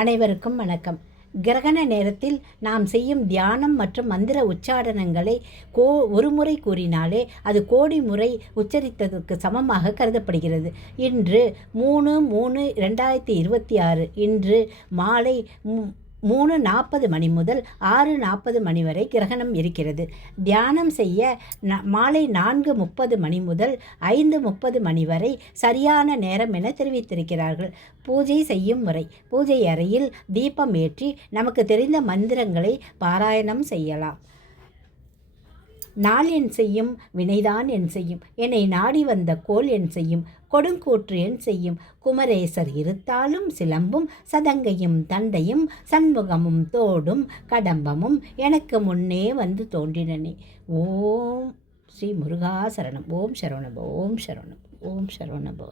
அனைவருக்கும் வணக்கம். கிரகண நேரத்தில் நாம் செய்யும் தியானம் மற்றும் மந்திர உச்சாடனங்களை ஒரு முறை கூறினாலே அது கோடி முறை உச்சரித்ததற்கு சமமாக கருதப்படுகிறது. இன்று 3/3/2026 இன்று மாலை 3:40 மணி முதல் 6:40 மணி வரை கிரகணம் இருக்கிறது. தியானம் செய்ய மாலை 4:30 மணி முதல் 5:30 மணி வரை சரியான நேரம் என தெரிவித்திருக்கிறார்கள். பூஜை செய்யும் முறை: பூஜை அறையில் தீபம் ஏற்றி நமக்கு தெரிந்த மந்திரங்களை பாராயணம் செய்யலாம். நாள் என் செய்யும், வினைதான் என் செய்யும், என்னை நாடி வந்த கோல் என் செய்யும், கொடுங்கூற்று என் செய்யும், குமரேசர் இருத்தாலும் சிலம்பும் சதங்கையும் தண்டையும் சண்முகமும் தோடும் கடம்பமும் எனக்கு முன்னே வந்து தோன்றினனே. ஓம் ஸ்ரீ முருகா சரணம். ஓம் சரவணபவ. ஓம் சரவணபவ. ஓம் சரவணபவ.